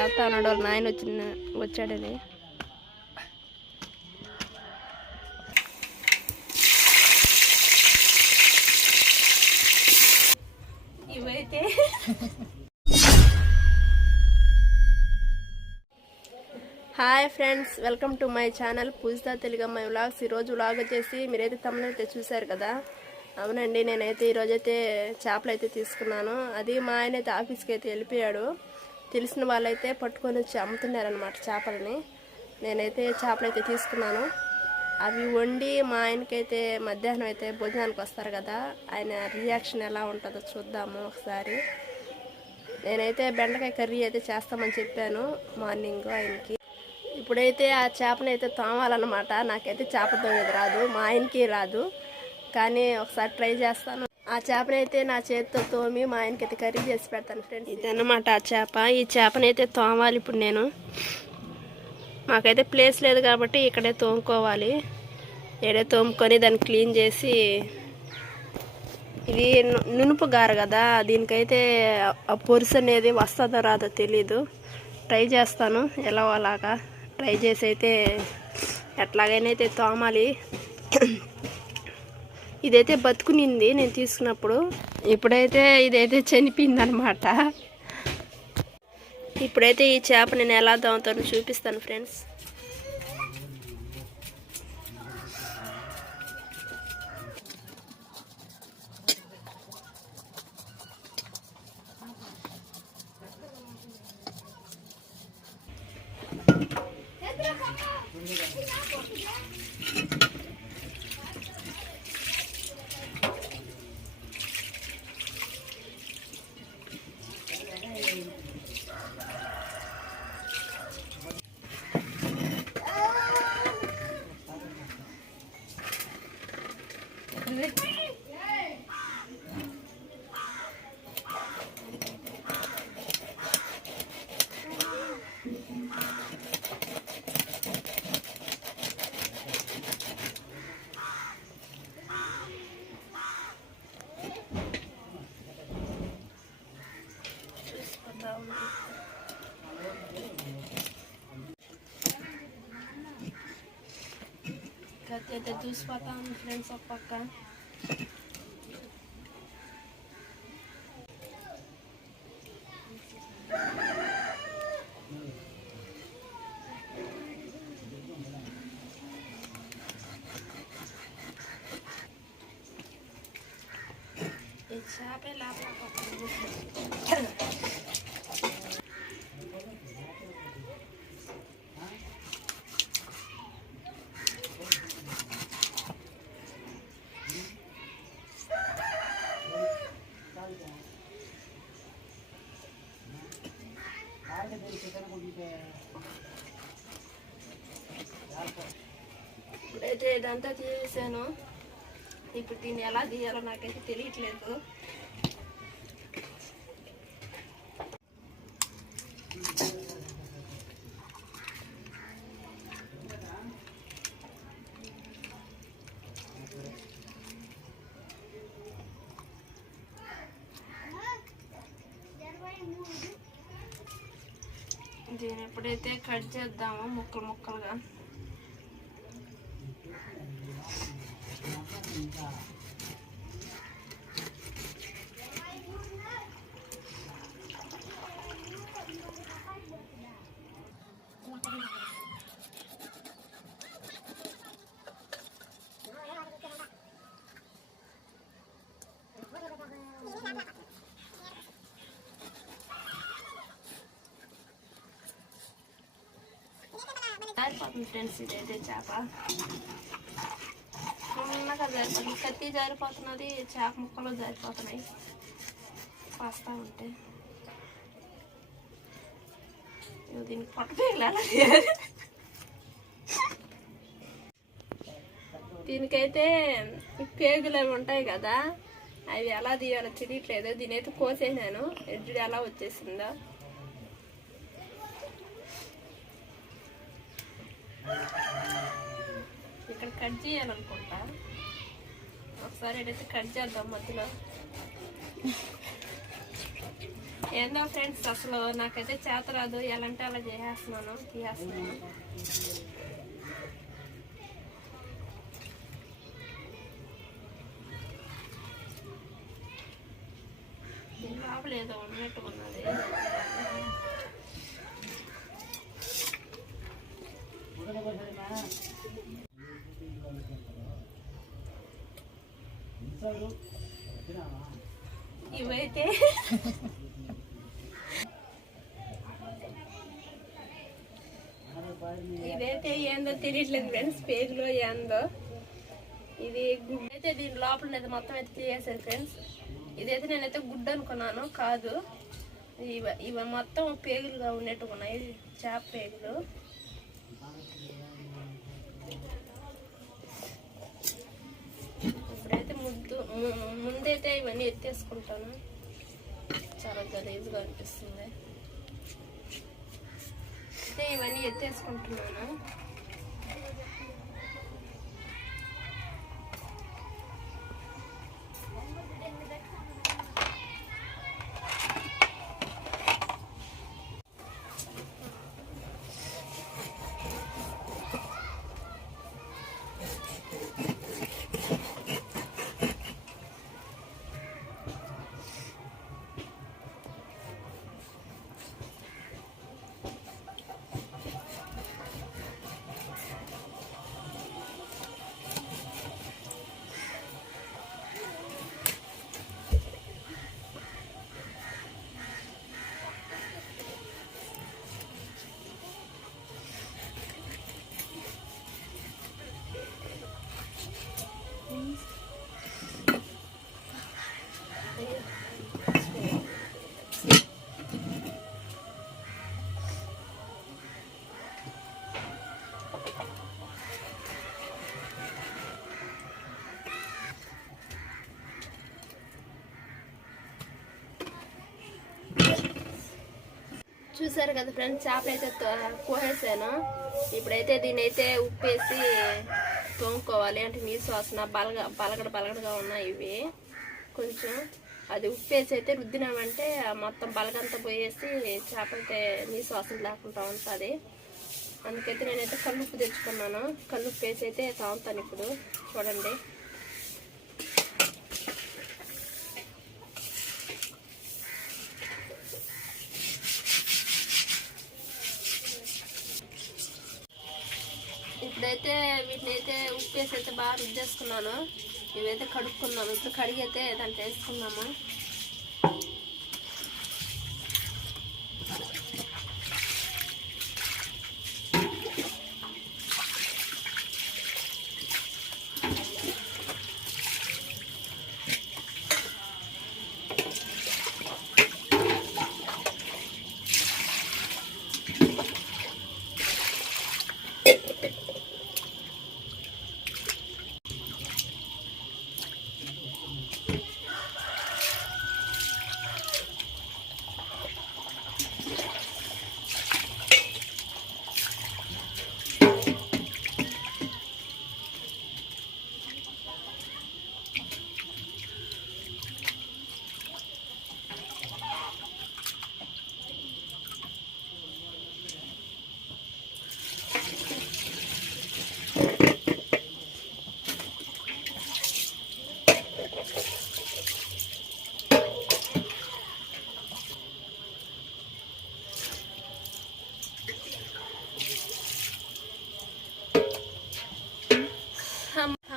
వెళ్తా అన్నాడు వాళ్ళ నాయన వచ్చాడని. ఇవైతే hi friends, welcome to my channel Poojitha తెలుగమ్మాయి వ్లాగ్స్. ఈరోజు వ్లాగ్ వచ్చేసి మీరైతే తమ్ముడు అయితే చూశారు కదా. అవునండి, నేనైతే ఈరోజైతే చేపలు అయితే తీసుకున్నాను. అది మా ఆయన అయితే ఆఫీస్కి అయితే వెళ్ళిపోయాడు. తెలిసిన వాళ్ళైతే పట్టుకొని వచ్చి అమ్ముతున్నారనమాట చేపలని. నేనైతే చేపలు అయితే తీసుకున్నాను. అవి వండి మా ఆయనకైతే మధ్యాహ్నం అయితే భోజనానికి వస్తారు కదా, ఆయన రియాక్షన్ ఎలా ఉంటుందో చూద్దాము ఒకసారి. నేనైతే బెండకాయ కర్రీ అయితే చేస్తామని చెప్పాను మార్నింగ్ ఆయనకి. ఇప్పుడైతే ఆ చేపని అయితే తోమాలన్నమాట. నాకైతే చేప తోమేది రాదు, మా ఆయనకి రాదు, కానీ ఒకసారి ట్రై చేస్తాను. ఆ చేపని అయితే నా చేతితో తోమి మా ఆయనకి అయితే కర్రీ చేసి పెడతాను ఫ్రెండ్స్. ఇదన్నమాట ఆ చేప. ఈ చేపని అయితే తోమాలి ఇప్పుడు నేను. మాకైతే ప్లేస్ లేదు కాబట్టి ఇక్కడే తోముకోవాలి. ఇక్కడే తోముకొని దాన్ని క్లీన్ చేసి, ఇది నునుపు గారు కదా, దీనికైతే ఆ పొరుసు అనేది వస్తుందో రాదో తెలీదు. ట్రై చేస్తాను ఎలా అలాగా ట్రై చేసి అయితే ఎట్లాగైనా అయితే తోమాలి. ఇదైతే బతుకునింది నేను తీసుకున్నప్పుడు, ఇప్పుడైతే ఇదైతే చనిపోయింది అనమాట. ఇప్పుడైతే ఈ చేప నేను ఎలా తోముతానో చూపిస్తాను ఫ్రెండ్స్. అయితే చూసిపోతాను ఫ్రెండ్స్ ఒక పక్క. ఈ చేపే అయితే ఇదంతా తీసాను. ఇప్పుడు దీన్ని ఎలా తీయాలో నాకైతే తెలియట్లేదు. దీన్ని ఎప్పుడైతే కట్ చేద్దామో ముక్కలు ముక్కలుగా. జారిపోతుంది ఫ్రెండ్స్, ఇదైతే చేప చిన్నగా జారిపోతుంది. కత్తి జారిపోతున్నది, చేప ముక్కలు జారిపోతున్నాయి పాస్తా ఉంటే. దీనికి పట్టు పేగలాలి. దీనికైతే పేగులు అవి ఉంటాయి కదా, అవి ఎలా తీయాలో తెలియట్లేదు. దీని అయితే కోసేసాను, ఎడ్జు ఎలా వచ్చేసిందో. ఇక్కడ కట్ చేయాలనుకుంటా, ఒకసారి ఏదైతే కట్ చేద్దాం మధ్యలో. ఏందో ఫ్రెండ్స్ అసలు నాకైతే చేత రాదు, ఎలా అంటే అలా తీసేస్తున్నాను. లోపల ఏదో ఉన్నట్టు ఉన్నది. ఇవైతే ఇదైతే ఏందో తెలియట్లేదు ఫ్రెండ్స్, పేగులో ఏందో. ఇది గుడ్డు అయితే దీని లోపల మొత్తం అయితే తీసేసాను ఫ్రెండ్స్. ఇదైతే నేనైతే గుడ్డు అనుకున్నాను, కాదు. ఇవి మొత్తం పేగులుగా ఉన్నట్టు ఉన్నాయి, చేప పేగులు. ఇప్పుడైతే ముందైతే ఇవన్నీ ఎత్తేసుకుంటాను. చాలా గలీజ్గా అనిపిస్తుంది. అయితే ఇవన్నీ ఎత్తేసుకుంటున్నాను. చూసారు కదా ఫ్రెండ్స్, చేపలు అయితే కోసేసాను. ఇప్పుడైతే దీని అయితే ఉప్పేసి తోముకోవాలి. అంటే నీసు వాసన బలగడగా ఉన్నాయి ఇవి. కొంచెం అది ఉప్పేసి అయితే రుద్దినామంటే మొత్తం బలగంతా పోయేసి చేప అయితే నీసు వాసన లేకుండా ఉంటుంది. అందుకైతే నేనైతే కల్లుప్పు తెచ్చుకున్నాను. కల్లుప్పు వేసి అయితే తోముతాను. ఇప్పుడు చూడండి, ఇప్పుడైతే వీటిని అయితే ఉప్పు వేసి అయితే బాగా రుద్దేసుకున్నాను. ఇవైతే కడుక్కున్నాము. ఇప్పుడు కడిగి అయితే దాంట్లో వేసుకున్నాము.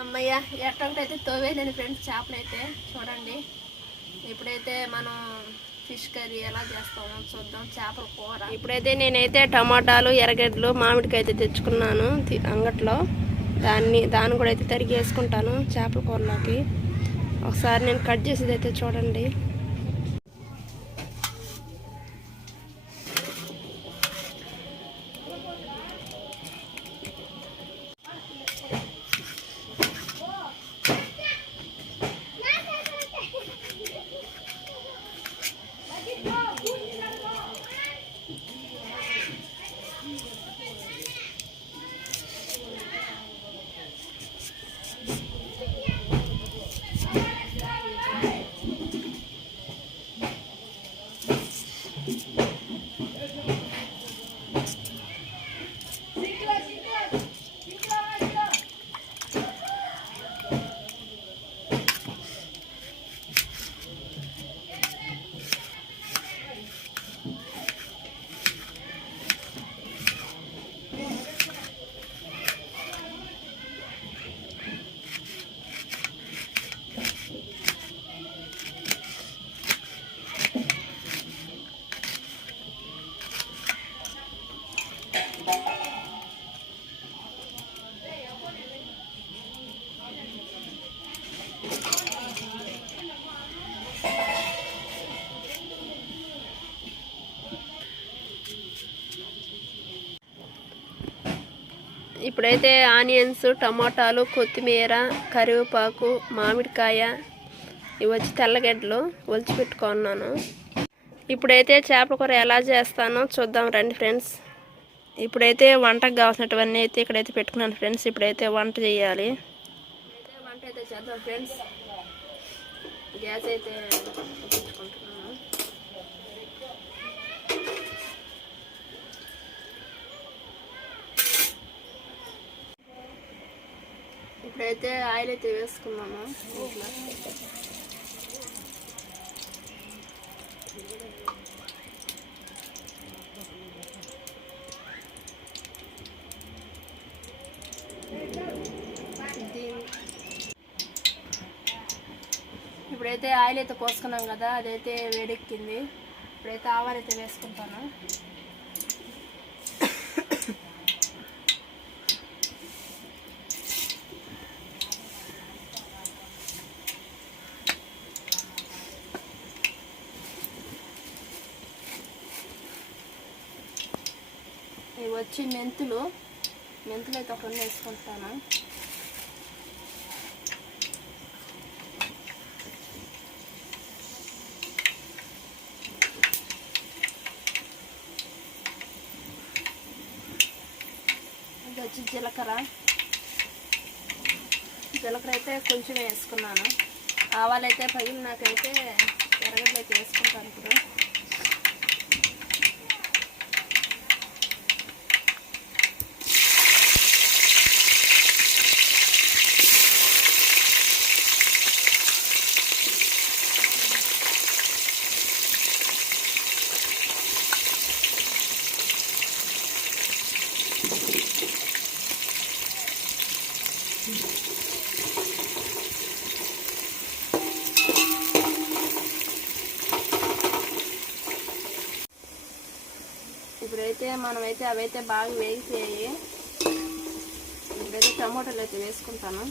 అమ్మయ్య ఎట్టంటైతే తోవేదని ఫ్రెండ్స్ చేపలు అయితే చూడండి. ఇప్పుడైతే మనం ఫిష్ కర్రీ ఎలా చేస్తామో చూద్దాం, చేపల కూర. ఇప్పుడైతే నేనైతే టమాటాలు, ఎర్రగడ్డలు, మామిడికాయ అయితే తెచ్చుకున్నాను అంగట్లో. దాన్ని కూడా అయితే తరిగి వేసుకుంటాను చేపల కూరలోకి. ఒకసారి నేను కట్ చేసేది అయితే చూడండి. ఇప్పుడైతే ఆనియన్స్, టమాటాలు, కొత్తిమీర, కరివేపాకు, మామిడికాయ ఇవి వచ్చి తెల్లగడ్డలు ఒలిచి పెట్టుకున్నాను. ఇప్పుడైతే చేపల కూర ఎలా చేస్తానో చూద్దాం రండి ఫ్రెండ్స్. ఇప్పుడైతే వంటకు కావాల్సినటువన్నీ అయితే ఇక్కడైతే పెట్టుకున్నాను ఫ్రెండ్స్. ఇప్పుడైతే వంట చేయాలి. వంట అయితే చేద్దాం ఫ్రెండ్స్. గ్యాస్ అయితే పెట్టుకుంటున్నాను. ఇప్పుడైతే ఆయిల్ అయితే వేసుకున్నాము. ఇప్పుడైతే ఆయిల్ అయితే పోసుకున్నాం కదా, అదైతే వేడెక్కింది. ఇప్పుడైతే ఆవాలు అయితే వేసుకుంటాను. ఇవి వచ్చి మెంతులు అయితే ఒక రెండు వేసుకుంటాను. ఇది వచ్చి జీలకర్ర అయితే కొంచెం వేసుకున్నాను. ఆవాలు అయితే పగిలినాకైతే ఎర్రగడ్డలు అయితే వేసుకుంటాను. ఇప్పుడు ఇప్పుడైతే మనమైతే అవైతే బాగా వేగిపోయాయి. ఇప్పుడైతే టమాటాలు అయితే వేసుకుంటాను.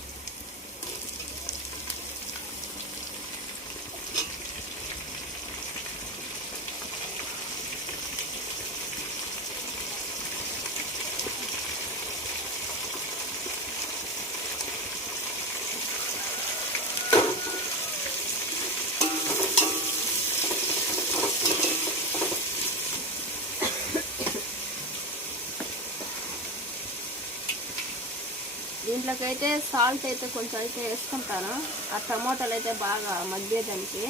దీంట్లోకి అయితే సాల్ట్ అయితే కొంచెం అయితే వేసుకుంటాను. ఆ టమాటాలు అయితే బాగా మగ్గేదానికి.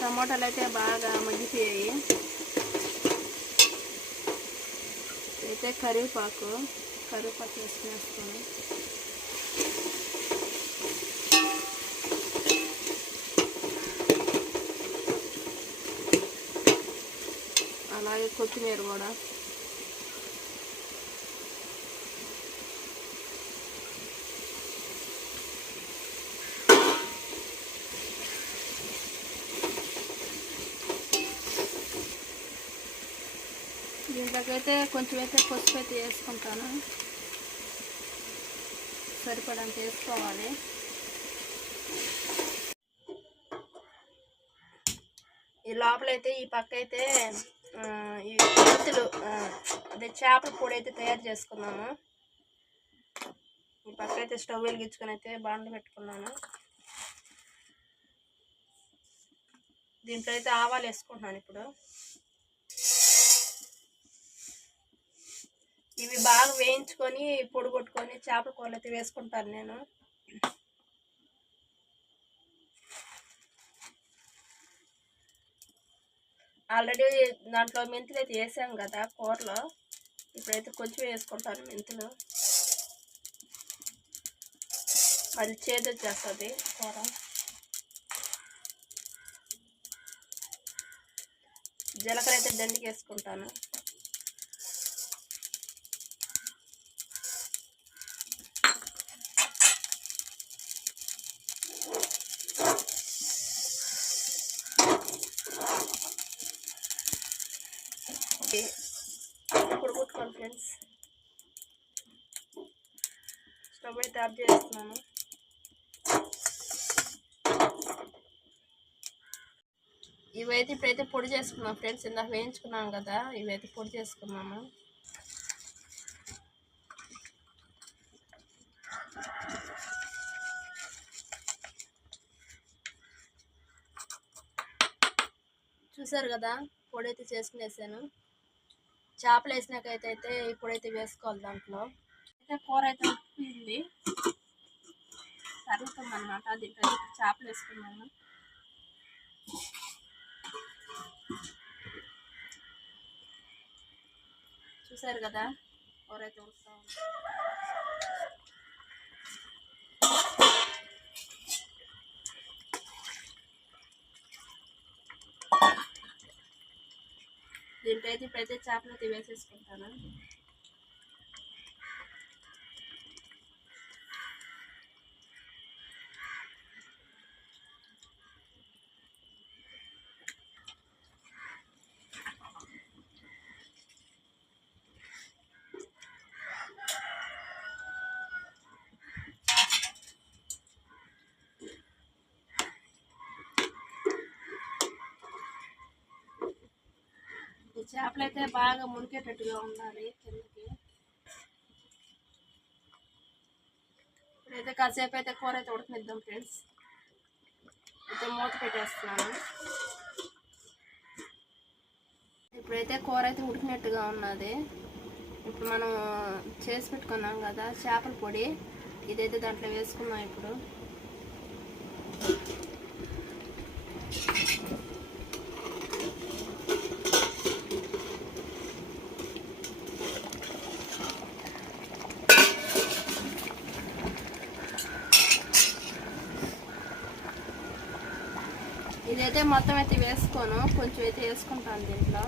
టమాటాలు అయితే బాగా మగ్గిపోయాయి. అయితే కరివేపాకు వేసుకునేస్తాను. అలాగే కొత్తిమీర కూడా. దీంట్లోకైతే కొంచెం అయితే పసుపు అయితే వేసుకుంటాను. సరిపడంత వేసుకోవాలి. ఈ లోపలైతే ఈ పక్క అయితే ఈ మెంతులు అదే చేపల పొడి అయితే తయారు చేసుకున్నాను. ఈ పక్క అయితే స్టవ్ వెలిగించుకొని అయితే బాండ పెట్టుకున్నాను. దీంట్లో అయితే ఆవాలు వేసుకుంటున్నాను. ఇప్పుడు ఇవి బాగా వేయించుకొని పొడి కొట్టుకొని చేపల కూరలు అయితే వేసుకుంటాను నేను. ఆల్రెడీ దాంట్లో మెంతులు అయితే వేసాం కదా కూరలో. ఇప్పుడైతే కొంచెం వేసుకుంటాను మెంతులు. మళ్ళీ చేదు వచ్చేస్తుంది కూర. జీలకర్ర అయితే దండికి వేసుకుంటాను. ఇప్పుడు కొట్టుకోండి ఫ్రెండ్స్. స్టవ్ అయితే ఆఫ్ చేస్తున్నాను. ఇవైతే ఇప్పుడైతే పొడి చేసుకున్నాం ఫ్రెండ్స్. ఇందాక వేయించుకున్నాం కదా, ఇవైతే పొడి చేసుకున్నాము. చూసారు కదా, పొడి అయితే చేసుకునేసాను. చేపలు వేసినాకైతే ఇప్పుడైతే వేసుకోవాలి. దాంట్లో అయితే కూర అయితే ఉప్పింది తరుగుతుంది అనమాట. దీంట్లో చేపలు వేసుకున్నాను. చూసారు కదా, కూర అయితే ఉడుకుతా ఉంది. దీంట్లో అయితే ఇప్పుడైతే చేపలు అయితే వేసేసుకుంటాను. ఈ చేపలు అయితే బాగా మునికేటట్టుగా ఉండాలి కిందకి. ఇప్పుడైతే కాసేపు అయితే కూర అయితే ఉడకనిద్దాం ఫ్రెండ్స్. అయితే మూత పెట్టేస్తున్నాను. ఇప్పుడైతే కూర అయితే ఉడికినట్టుగా ఉన్నది. ఇప్పుడు మనం చేసి పెట్టుకున్నాం కదా చేపల పొడి, ఇదైతే దాంట్లో వేసుకున్నాం. ఇప్పుడు ఇదైతే మొత్తం అయితే వేసుకోను, కొంచెం అయితే వేసుకుంటాను దీంట్లో.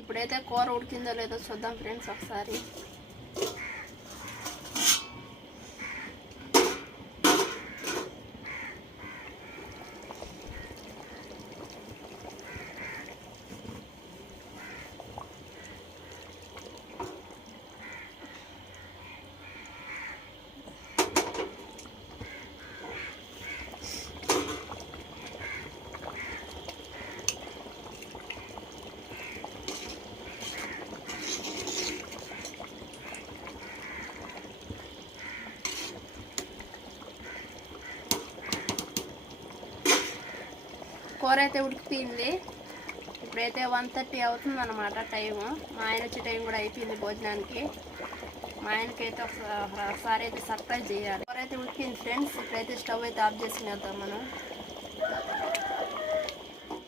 ఇప్పుడైతే కూర ఉడికిందో లేదో చూద్దాం ఫ్రెండ్స్ ఒకసారి. కూర అయితే ఉడికిపోయింది. ఇప్పుడైతే 1:30 అవుతుంది అనమాట టైము. మా ఆయన వచ్చే టైం కూడా అయిపోయింది భోజనానికి. మా ఆయనకైతే ఒకసారి అయితే సర్ప్రైజ్ చేయాలి. కూర అయితే ఉడికింది ఫ్రెండ్స్. ఇప్పుడైతే స్టవ్ అయితే ఆఫ్ చేసుకునేద్దాం మనం.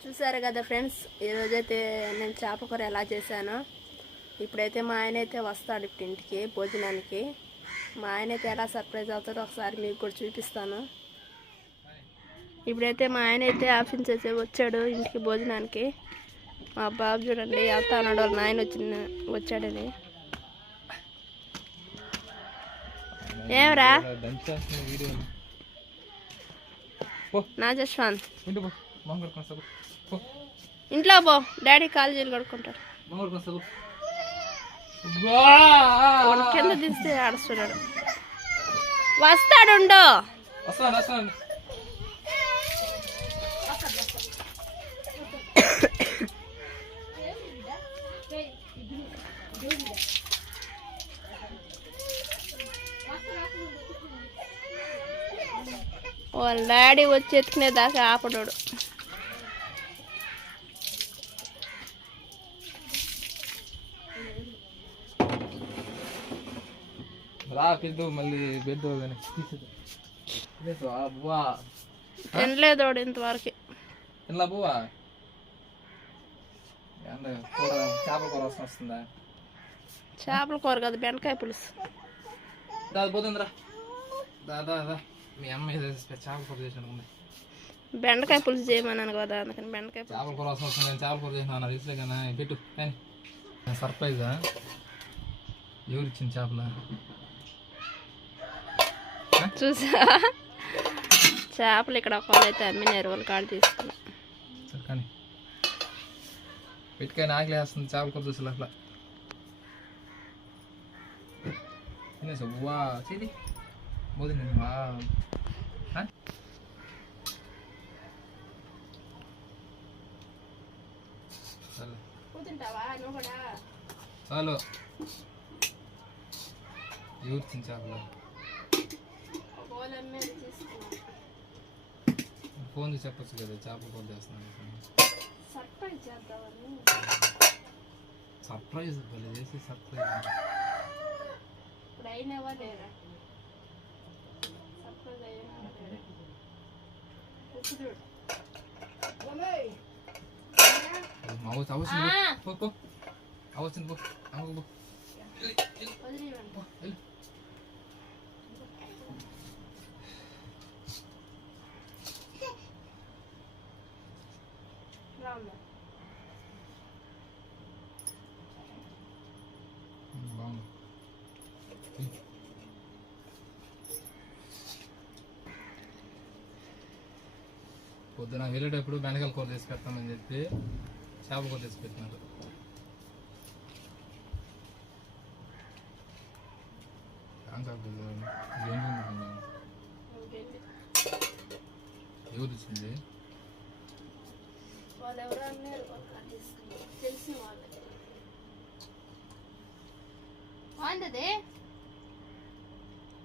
చూసారు కదా ఫ్రెండ్స్, ఈరోజైతే నేను చేప కూర ఎలా చేశానో. ఇప్పుడైతే మా ఆయన అయితే వస్తాడు ఇప్పుడు ఇంటికి భోజనానికి. మా ఆయన అయితే ఎలా సర్ప్రైజ్ అవుతాడో ఒకసారి మీకు కూడా చూపిస్తాను. ఇప్పుడైతే మా ఆయన అయితే ఆఫీస్ చేసి వచ్చాడు ఇంటికి భోజనానికి. మా బాబు చూడండి వెళ్తా అన్నాడు, వాళ్ళ నాయన వచ్చాడని. ఏమరా నా జస్వాన్ ఇంట్లో పో, డాడీ కాలేజీలు కడుక్కుంటారు. కింద తీస్తే ఆడుస్తున్నాడు. వస్తాడు. వాళ్ళ డాడీ వచ్చి ఎత్తుకునేదాకా ఆపడాడు. తినలేదు ఇంతవరకు. చేపల కూర కదా, బెండకాయ పులుసు. మీ అమ్మ చేపల కూర చేసినట్టు బెండకాయ పులుసు చేయమన్నాను కదా, అందుకని బెండకాయ చేపల కూర వస్తుంది. నేను చేపల కూర చేసిన రీసే కానీ పెట్టు కానీ సర్ప్రైజా. ఎవరు ఇచ్చింది చేపల? చూసా చేపలు ఇక్కడ ఒకళ్ళు అయితే అమ్మినారు, వాళ్ళ కాడ తీసుకున్నా. సరే కానీ పెట్టుకాయ ఆకలి వేస్తుంది. చేపల కూర చూసి అట్లా తినేసా. వా చేది పోదు నేను. వా చాలు. ఎవరు తిని చేపలు? ఫోన్ చేసి చెప్పచ్చు కదా చేపల కూర చేస్తున్నాను. సర్ప్రైజ్ భలే చేసి సర్ప్రైజ్. అవచ్చింది పో అమ్మకు పో. పొద్దున వెళ్ళేటప్పుడు బెండకాయల కూర చేసి పెడతామని చెప్పి చేపల కూర చేసి పెట్టినారు. ఎవరు ఇచ్చింది?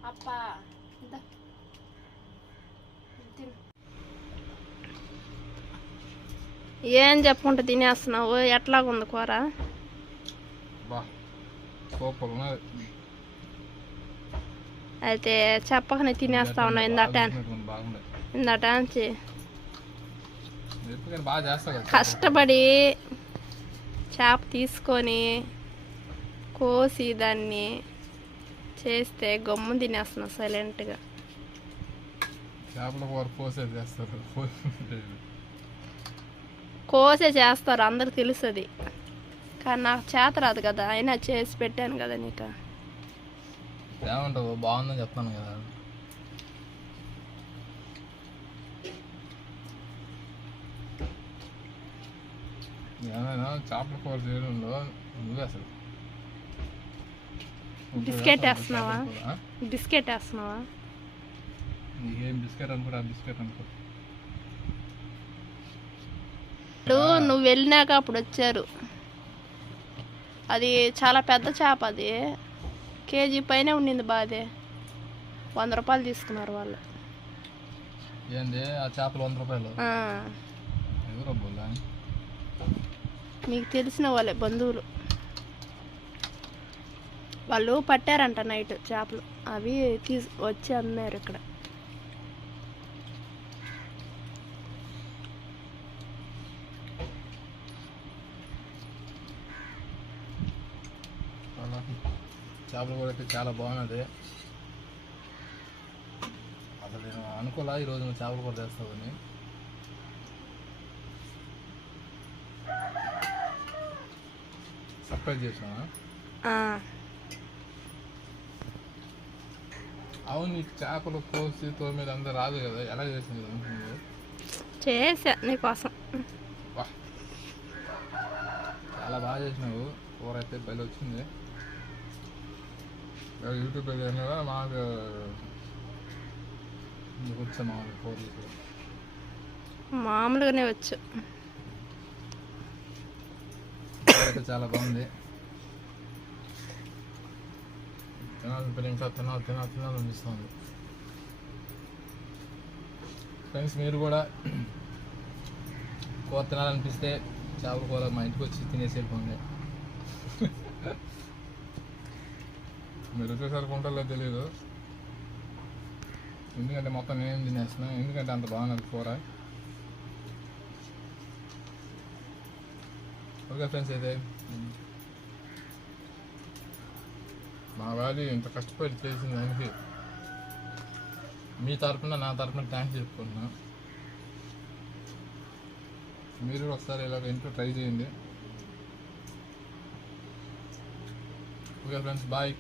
అప్పా ఏం చెప్పుకుంటూ తినేస్తున్నావు? ఎట్లాగుంది కూర? అయితే చెప్పకనే తినేస్తా ఉన్నావు ఇందాట నుంచి. కష్టపడి చేప తీసుకొని కోసి దాన్ని చేస్తే గమ్ము తినేస్తున్నావు సైలెంట్గా. కోసే చేస్తారు, అందరికి తెలుస్తుంది. కానీ నాకు చేత రాదు కదా, అయినా చేసి పెట్టాను కదా నీకు. ఏమంటావు? బాగుందని చెప్తాను కదా. ఏమైనా చేపల కూర చేయడంలో నువ్వే అసలు. బిస్కెట్ వేస్తున్నావా? బిస్కెట్ వేస్తున్నావా? నీకేం బిస్కెట్ అనుకో, ఆ బిస్కెట్ అనుకో. నువ్వు వెళ్ళినాక అప్పుడు వచ్చారు. అది చాలా పెద్ద చేప, అది కేజీ పైన ఉండింది. బాదే 100 రూపాయలు తీసుకున్నారు వాళ్ళు. ఏంది ఆ చేపలు 100 రూపాయలు? మీకు తెలిసిన వాళ్ళే, బంధువులు. వాళ్ళు పట్టారంట నైట్ చేపలు, అవి వచ్చి అమ్మారు ఇక్కడ. చేపల కూర అయితే చాలా బాగున్నది. అసలు నేను అనుకోలే ఈరోజు నువ్వు చేపల కూర చేస్తావని. సర్ప్రైజ్ చేసావా? అవును, నీకు చేపలు కోసి తోమేది అంతా రాదు కదా, ఎలా చేసింది? చేసా నీకోసం. చాలా బాగా చేసినావు. కూర అయితే బయలు వచ్చింది. యూట్యూబ్లో చేసినా మాకు వచ్చా మామూలు కూర మామూలుగానే వచ్చు. అయితే చాలా బాగుంది. తినాలి, ఇంకా తినాలనిపిస్తుంది. ఫ్రెండ్స్, మీరు కూడా కూర తినాలనిపిస్తే చేపల కూర మా ఇంటికి వచ్చి తినేసి వెళ్ళిపోండి. మీరు వచ్చేసరికి ఉంటుందో తెలీదు, ఎందుకంటే మొత్తం నేనేం తినేస్తున్నాను. ఎందుకంటే అంత బాగున్నది కూర. ఓకే ఫ్రెండ్స్, అయితే మా వాడి ఇంత కష్టపడి చేసిన దానికి మీ తరఫున నా తరఫున థ్యాంక్స్ చెప్పుకుంటున్నాను. మీరు కూడా ఒకసారి ఇలా ఇంట్లో ట్రై చేయండి. Okay friends, bye.